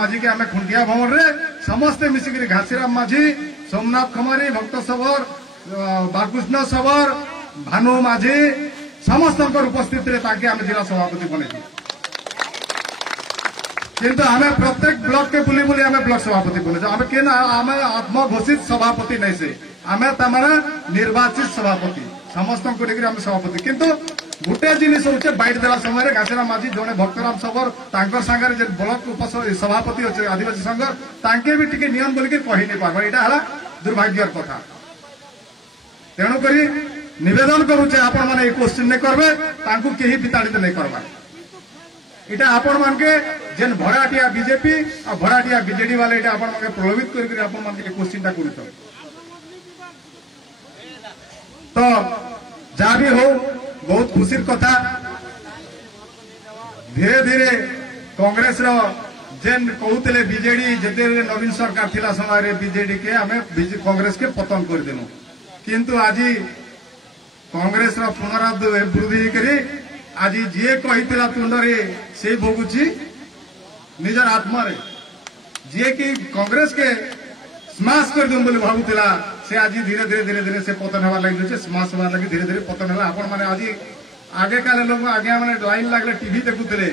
माझी के आम खुंटिया भवन रे समस्ते मिसिक घासीराम माझी सोमनाथ खमारी भक्त सबर बालकृष्ण सबर भानु माझी समस्त उपस्थित आम जिला सभापति बने किंतु हमें प्रत्येक ब्लॉक के बुली बुली हमें ब्लॉक सभापति बोले आम के आम आत्मघोषित सभापति नहीं से आम तमारा निर्वाचित सभापति समस्त सभापति किंतु गोटे जिनिस होचे बैठ देला समय घासीराम माझी जड़े भक्तराम सबर सांगे ब्लॉक सभापति अच्छे आदिवासी संघ तांके भी टिके नियम बोलिक कही नहीं पार यहाँ है दुर्भाग्यर कथा तेणुक निवेदन करुचे आपण मैंने ये क्वेश्चन नहीं करबे तांकु केही विताड़ित नहीं करबा इटा आपण मान के जेन भड़ाटिया बीजेपी और भड़ाटिया बीजेडी वाले इटा आपण मान के प्रलोभित करके आपण मान के क्वेश्चन टा करितो तो जा भी हो बहुत खुशीर कथा धीरे धीरे कांग्रेस रो जेन कहते बीजेडी जते नवीन सरकार थिला समय बीजेडी के आम कांग्रेस के पतन कर देनु किंतु आज कांग्रेस रो पुनरावृत्ति करी आज जी कही तुंडरे से भोगुची निजर आत्मा रे जी कि कांग्रेस के स्माश कर दूं बोली भावुला से आज धीरे धीरे धीरे धीरे से पतन हवा लगे स्माश हवा लगे धीरे धीरे पतन है आपण माने आज आगे काले लोग आगे माने लाइन लागले टीवी देखुले